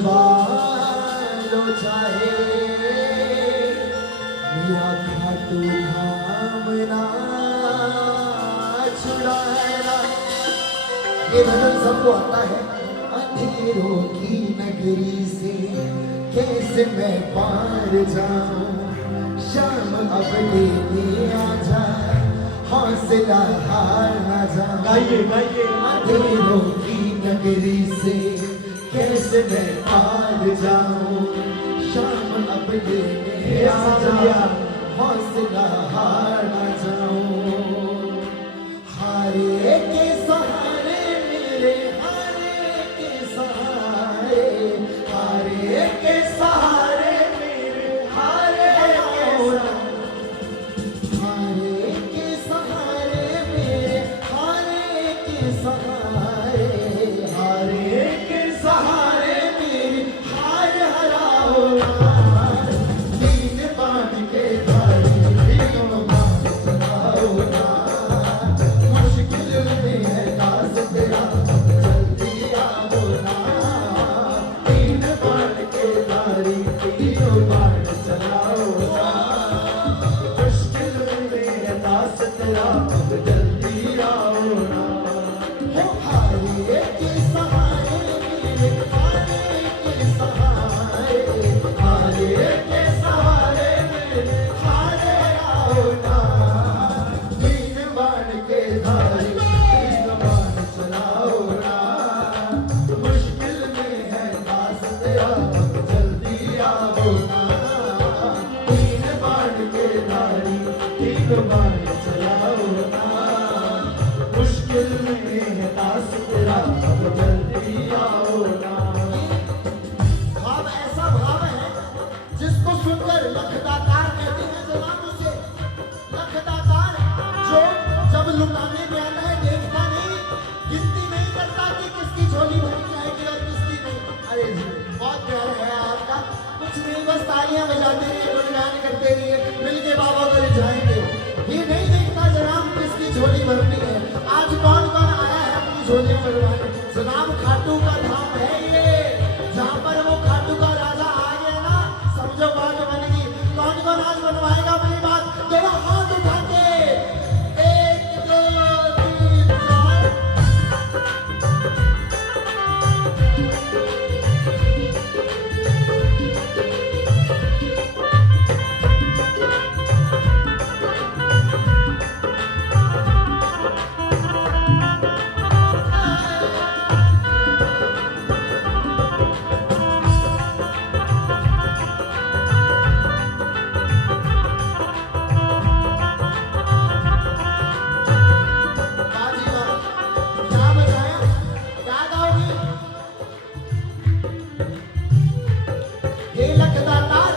छुड़वा लो चाहे मेरा खाटू धाम ना छुड़ाना। ये भजन सबको आता है। अंधेरों की नगरी से कैसे मैं पार जाऊं, शाम अब लेने आ जा, हौसला हार ना जा। गाइए गाइए। अंधेरों की नगरी से कैसे मैं पार जाऊं, शाम अब लेने आ जा, हौसला हार ना जाऊं। हारे के सहारे मेरे, हारे के सहारे, हारे के सहारे मेरे, हारे हारे के सहारे मेरे, हारे के सहारे, हारे के सहारे मेरे, हार हराओ ना। तीन बांध के धारे तीनों बांध चलाओ ना। मुश्किल में है दास तेरा, जल्दी आओ ना। तीन बांध के धारे तीनों बांध चलाओ ना। मुश्किल में है दास तेरा, अब जल्दी आओ ना। हो हारे के सहारे मेरे, हारे के सहारे, हारे के सहारे मेरे, हारे आओ ना। तीन बाण के धारे तीन बाण चलाओ ना। मुश्किल में है दास तेरा, अब जल्दी आओ ना। तीन बाण के धारे तीन बाण चलाओ ना। मुश्किल में है दास तेरा, अब जल्दी आओ ना। भाव ऐसा भाव है जिसको सुनकर लखदातार कहते हैं जनाब उसे। लखदातार जो जब लुटाने पे आता है देखता नहीं, गिनती नहीं करता कि किसकी झोली भरी जाएगी और किसकी नहीं। अरे जी बहुत प्यार है आपका। कुछ नहीं, बस तालियां बजाते रहिए, गुणगान करते रहिए, मिलके बाबा को रिझाएंगे। ये नहीं देखता जनाब किसकी झोली भरनी है। आज कौन कौन आया है अपनी झोलियां भरवाने। जनाब खाटू का धाम है ये, जहाँ पर वो खाटू का राजा आ गया ना, समझो बात बन गई। कौन कौन आज बनवाएगा अपनी बात, जरा हाथ उठा के। एक दो तीन चार। बाजी वाह, क्या बजाया, क्या गाओगी। हे लखदातार,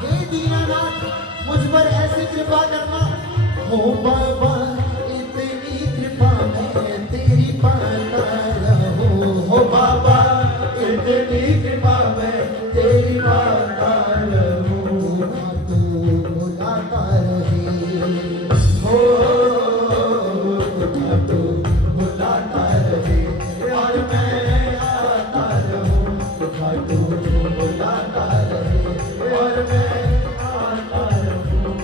हे दीनानाथ, मुझ पर ऐसी कृपा करना। हो बाबा इतनी कृपा मैं तेरी पाता रहूं। हो बाबा इतनी कृपा मैं तेरी पाता रहूं। ना तू बुलाता रहे, हो ना तू बुलाता रहे, और मैं आता रहूं। ना तू बुलाता रहे, और मैं आता रहूं।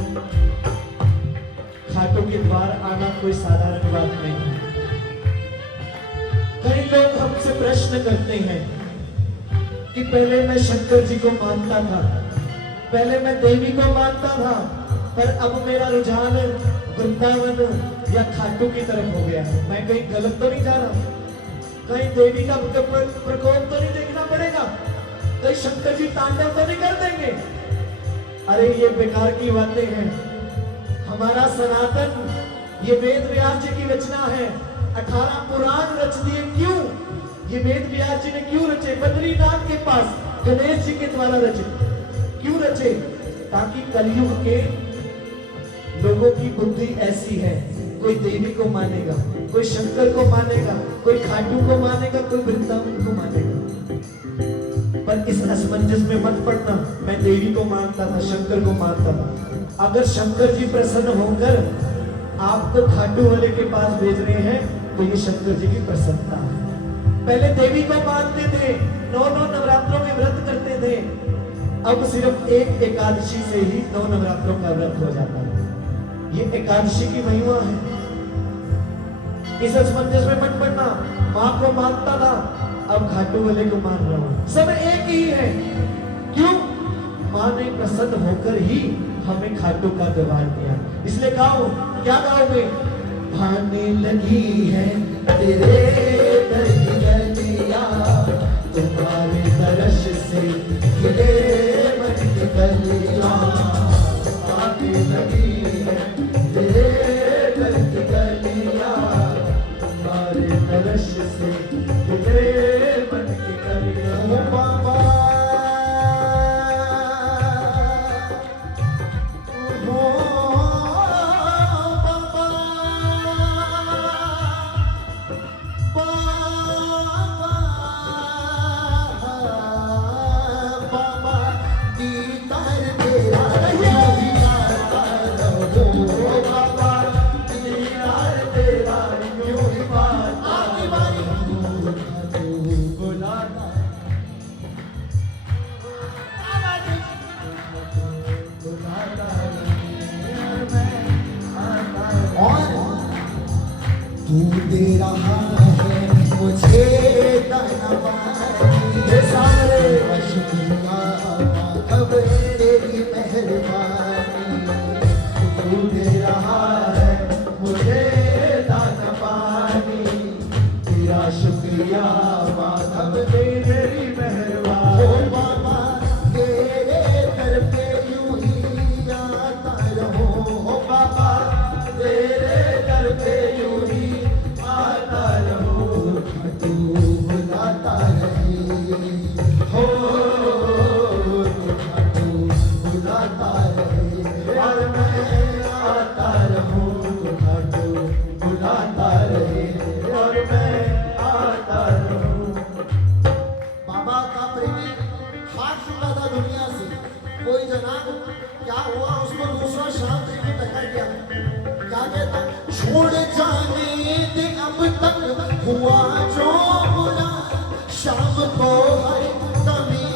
खाटू के द्वार आना कोई साधारण बात नहीं है। कई लोग हमसे प्रश्न करते हैं कि पहले मैं शंकर जी को मानता था, पहले मैं देवी को मानता था, पर अब मेरा रुझान वृंदावन या खाटू की तरफ हो गया है। मैं कहीं गलत तो नहीं जा रहा, कहीं देवी का प्रकोप तो नहीं देखना पड़ेगा, कहीं शंकर जी तांडव तो नहीं कर देंगे। अरे ये बेकार की बातें हैं। हमारा सनातन ये वेद व्यास जी की रचना है। 18 पुराण रच दिए। क्यों? ये वेद व्यास जी ने क्यों रचे? बद्रीनाथ के पास गणेश जी के द्वारा रचे। क्यों रचे? ताकि कलयुग के लोगों की बुद्धि ऐसी है, कोई देवी को मानेगा, कोई शंकर को मानेगा, कोई खाटू को मानेगा, कोई वृंदावन को मानेगा। पर इस असमंजस में मत पड़ना। मैं देवी को मानता था, शंकर को मानता था। अगर शंकर जी प्रसन्न होकर आपको खाटू वाले के पास भेज रहे हैं तो ये शंकर जी की प्रसन्नता है। पहले देवी को मानते थे, 9 नवरात्रों में अब सिर्फ एक एकादशी से ही 9 नवरात्रों का व्रत हो जाता है। ये एकादशी की महिमा है। इस असमंजस में मत पड़ना। माँ को मानता था, अब खाटू वाले को मान रहा हूं। सब एक ही है। क्यों? माँ ने प्रसन्न होकर ही हमें खाटू का त्योहार दिया। इसलिए गाओ, क्या गाओगे? भाने लगी है तेरे दर की गलियां, तुम्हारे दर्श से खिले मन की गलियां। भाने लगी है तेरे दर की गलियां, तुम्हारे दर्श से खिले मन की गलियां। ओ बाबा, तू दे रहा है मुझे दाना पानी, शुक्रिया माधव तेरी मेहरबानी। तू दे रहा है मुझे दाना पानी, तेरा शुक्रिया माधव तेरी मेहरबानी। ओ बाबा तेरे दर पे यूं ही आता रहूं, ओ बाबा तेरे दर पे यूं ही आता रहूं। तू बुलाता रहे हो, तू बुलाता रहे और मैं आता रहूं। तू बुलाता रहे और मैं आता रहूं। बाबा का प्रेमी हाथ चुका था दुनिया से। कोई जनाब क्या हुआ, उसको दूसरा शाम से भी टकर गया। क्या कहता? छोड़ जाने दे अब तक हुआ जो बुरा, शाम को हर कमी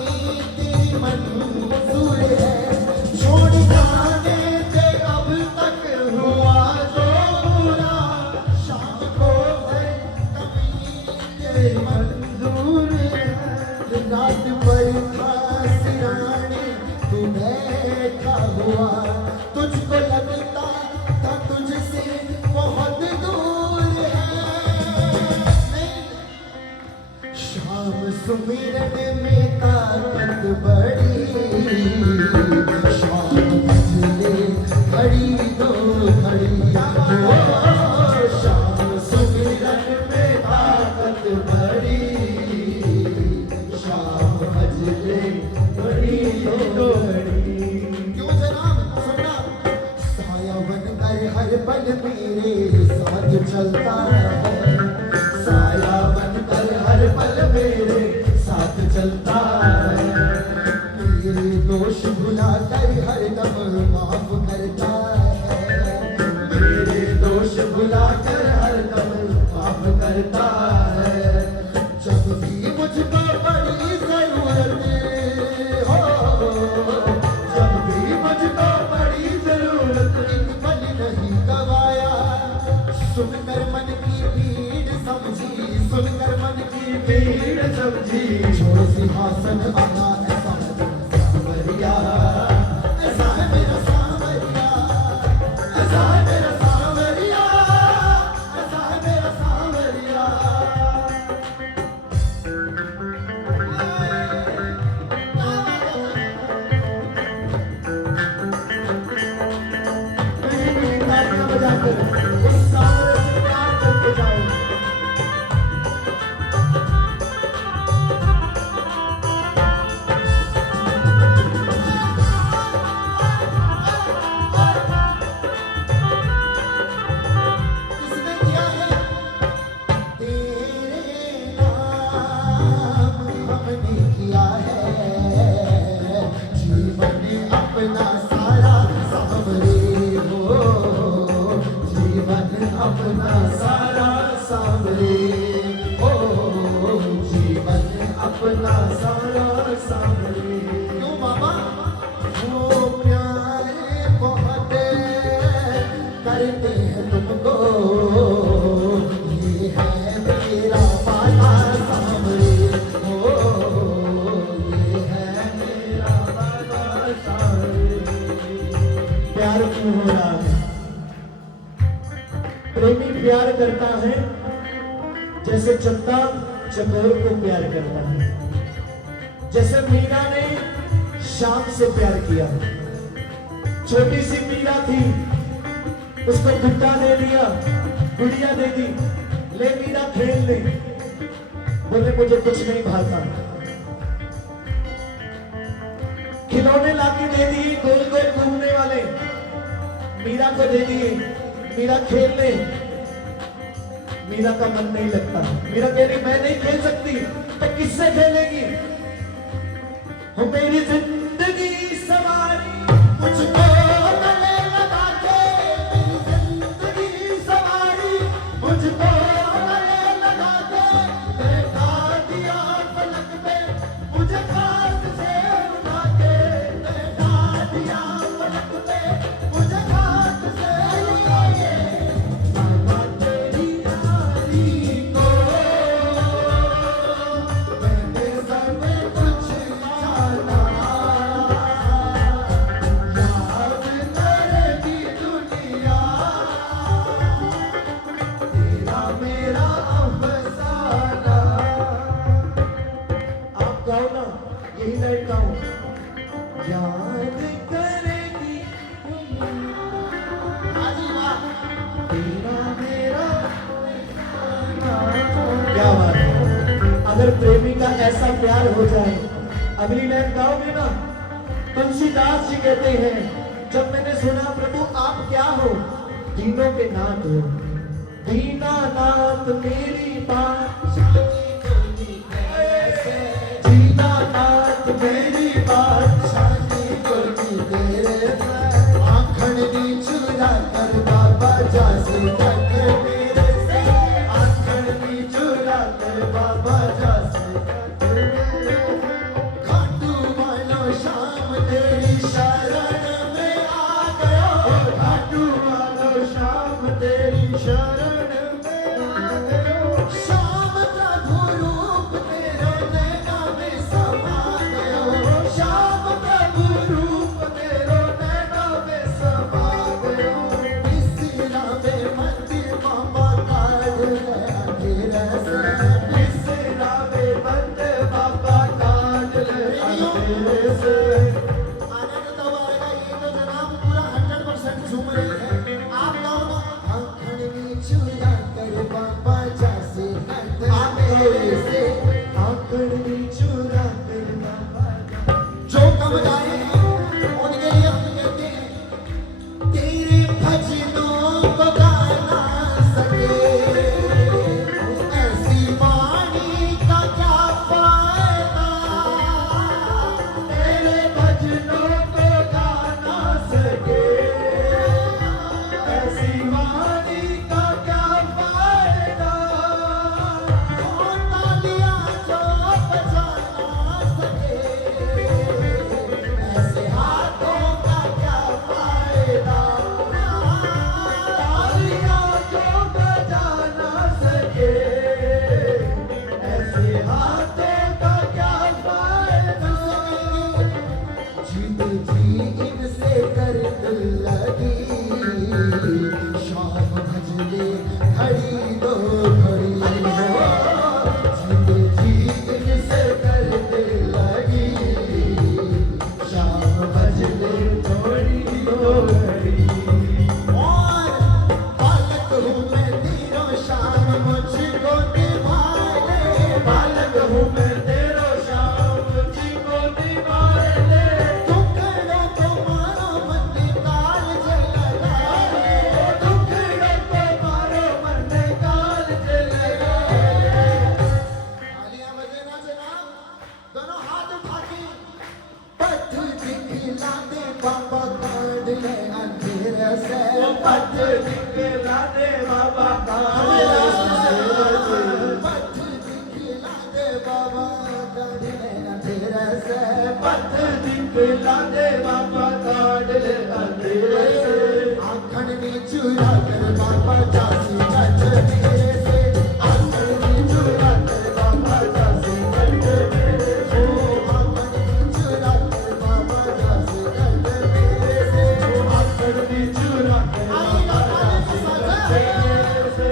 तेरी मंजूर है। छोड़ जाने दे अब तक हुआ जो बुरा, शाम को हर कमी तेरी मंजूर है। रात पर था सिराने तू बैठा हुआ, तुझको लगता था तुझसे बहुत दूर है। शाम सुमिरन में ताकत बड़ी, शाम भजले घड़ी दो घड़ी। ओ शाम सुमिरन में ताकत बड़ी, शाम भजले घड़ी दो घड़ी। क्यों जनाब? सुनना। साया बनकर हर पल मेरे साथ चलता है, साया बनकर हर पल मेरे साथ चलता है। मेरे दोष भुला कर हर दम माफ करता है, मेरे दोष भुला कर हर दम माफ करता है। जब भी मुझको बड़ी जरूरत हो, जब भी मुझको बड़ी जरूरत, एक पल नहीं गवाया। सुनकर मन की भीड़ समझी, सुनकर मन की भीड़ समझी। छोड़ सिंहासन आना, ऐसा है मेरा सांवरिया, ऐसा है मेरा सांवरिया, ऐसा है मेरा सांवरिया, ऐसा है मेरा सांवरिया। तालियां बजाकर उस सांवरे से प्यार करके जाओ। किसने किया है? तेरे नाम हमने किया है, जीवन अपना सारा सांवरे हो, जीवन अपना सारा सांवरे हो, जीवन अपना सारा सांवरे। क्यों बाबा? प्यार करता है जैसे चंदा चकोर को प्यार करता है। जैसे मीरा ने श्याम से प्यार किया, छोटी सी मीरा थी, उसको गुड्डा दे दिया, गुड़िया दे दी, ले मीरा खेल ले, बोले मुझे कुछ नहीं भाता। खिलौने लाके दे दिए गोल गोल घूमने वाले, मीरा को दे दिए, मीरा खेल ले, मीरा का मन नहीं लगता। मीरा कह रही मैं नहीं खेल सकती तो किससे खेलेगी? हो मेरी जिंदगी सवारी मुझको गले लगा के, मेरी जिंदगी सवारी मुझको गले लगा के, बैठा दिया पलक पे मुझे खाक से उठा के, बैठा दिया पलक पे मुझे खाक से उठा के। बाबा तेरी यारी को मैंने सब कुछ जाना, याद करेगी दुनिया तेरा मेरा अफसाना। आप गाओ ना, यही लाइन गाओ, याद करेगी तेरा मेरा अफसाना। क्या बात है, अगर प्रेमी का ऐसा प्यार हो जाए। अगली लाइन गाओगे ना, तुलसीदास जी कहते हैं जब मैंने सुना प्रभु आप क्या हो, दीनों के नाथ हो, दीनानाथ मेरी बात, दीनानाथ मेरी बात, आंखन दी चुरा कर बाबा जासे तक मेरे से, आंखन दी चुरा कर बाबा जासे तक मेरे से। खाटू वालो शाम तेरी शरण में आ गया, खाटू वालो शाम तेरी शरण में आ गया। श्याम प्रभु रूप तेरे नैना में समा गया, श्याम प्रभु रूप तेरे नैना में समा गया। बिसरा में मंदिर बाबा काढ़ ले अंधेरे से, बिसरा में मंदिर बाबा काढ़ ले अंधेरे से। आनंद तब आएगा, ये तो जनाब पूरा 100% झूम रही है। आप गाओ ना, आंखन में चुरा कर बाबा जासे अंधेरे से, आंखन में चुरा कर बाबा जासे। जो कम जाए उनके लिए हम कहते हैं तेरे भजनों को गा ना सके, ऐसी वाणी का क्या फायदा, तेरे भजनों को गा ना सके, ऐसी वाणी का क्या फायदा। ओ तालियां जो बजा ना सके, ऐसे हाथों का क्या फायदा, तालियां जो बजा ना सके, ऐसे हाथों का क्या फायदा। जीत जी इनसे कर दिल लगी, शाम भजले घड़ी दो घड़ी हो, जीत जी इनसे कर दिल लगी, शाम भजले थोड़ी दो घड़ी। और बालक हूँ मैं तेरो शाम मुझको निभा ले, बालक हूँ मैं तेरो शाम मुझको निभा ले। टुकड़ों को मारो मन निकाल जला ले, टुकड़ों को मारो मन निकाल जला ले। तालियां बजे ना जनाब, दोनों हाथ उठा के पथ दिखला दे बाबा काढ़ ले अंधेरे से, पथ दिखला दे बाबा काढ़ ले, पथ दिखला दे बाबा काढ़ ले अंधेरे से, पथ दिखला दे बाबा काढ़ ले अंधेरे से। आंखन में चुरा कर बाबा जासे कट मेरे से, आंखन में चुरा कर बाबा जासे कट मेरे से, आंखन में चुरा कर बाबा जासे कट मेरे से, आंखन में चुरा कर बाबा जासे कट मेरे से।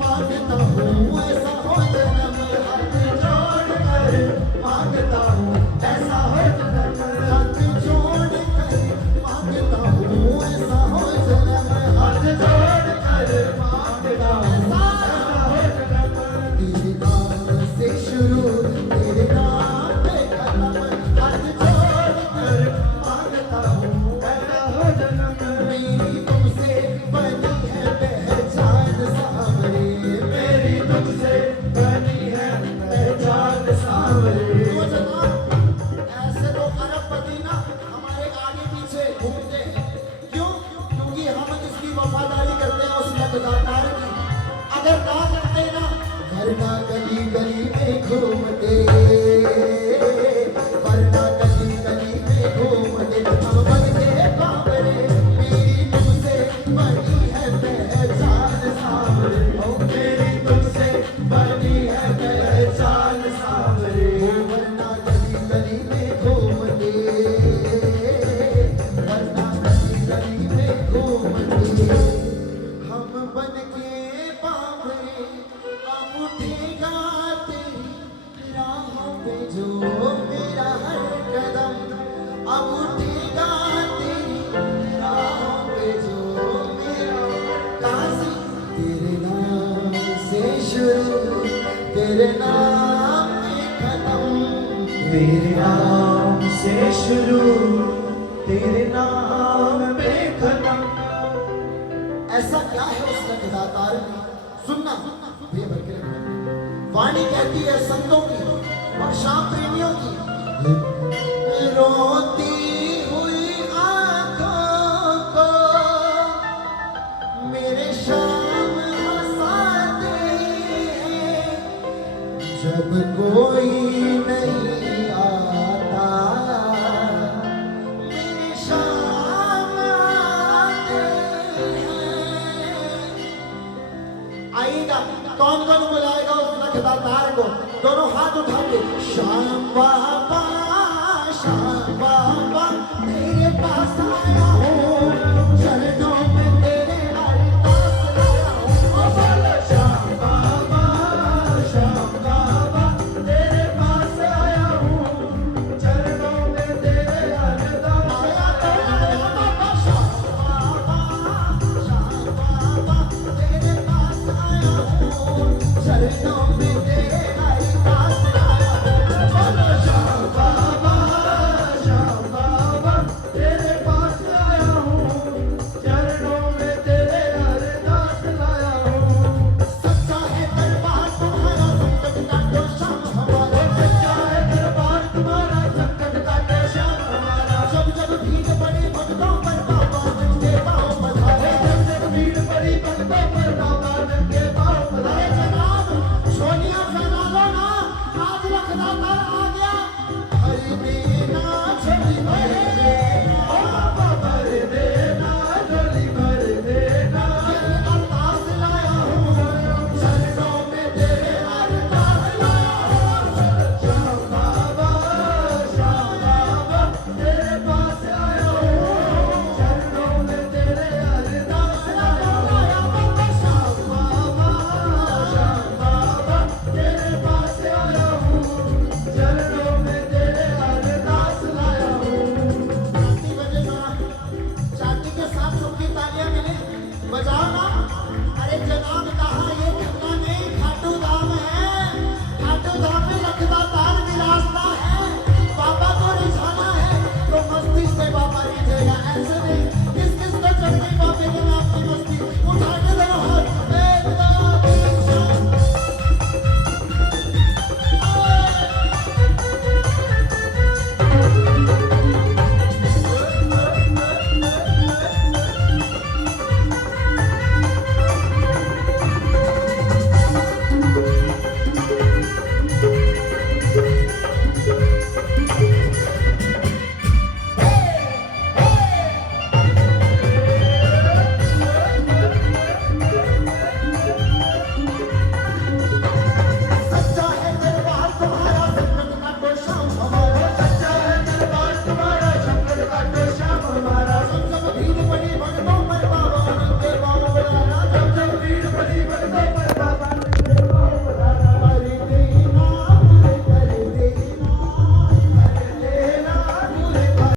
मांगता हूँ ऐसा हो जन्म, हाथ जोड़ कर मांगता हूँ ऐसा हो जन्म, हाथ जोड़ कर मांगता हूँ ऐसा हो जन्म, हाथ जोड़ कर मांगता हूँ ऐसा हो जन्म। तेरे नाम से शुरू तेरे नाम पे खत्म, हाथ जोड़ कर मांगता हूँ ऐसा हो जन्म। मेरी तुमसे बनी है पहचान सांवरे, मेरी तुमसे बनी है पहचान सांवरे। तो जनाब ऐसे तो अरबपति ना हमारे आगे पीछे घूमते हैं, क्यों? क्योंकि हम इसकी वफादारी करते हैं उस लगातार की। अगर ना करते ना वरना गली गली में घूमते, वरना गली गली में घूमते। हम बनते बाबरे, मेरी तुमसे बनी है पहचान सांवरे, ओ मेरी तुमसे बनी है पहचान सांवरे। वरना गली गली में घूमते, वरना गली गली में घूमते। हम बन के बाबरे अब उठेगा तेरी राहों पे जो मेरा हर कदम, अब उठेगा तेरी राहों पे जो मेरा काजी। तेरे नाम से शुरू तेरे नाम पे खत्म, तेरे नाम से शुरू तेरे नाम पे खत्म। ऐसा क्या है उस लगातार में? सुनना भैया भर के रखना। वाणी कहती है संतों की और शाम प्रेमियों की, रोती हुई आंखों को मेरे शाम हंसाते हैं, जब कोई नहीं आता मेरे शाम आते हैं। आइएगा कौन कौन बुलाएगा उस लगातार को? दोनों हाथ उठा के श्याम बाबा तेरे पास आया हूँ, चरणों में तेरे अरदास लाया हूँ। ओ बोलो श्याम बाबा तेरे पास आया हूँ, चरणों में तेरे अरदास आया तो आया बाबा। श्याम बाबा तेरे पास आया हूँ, चरणों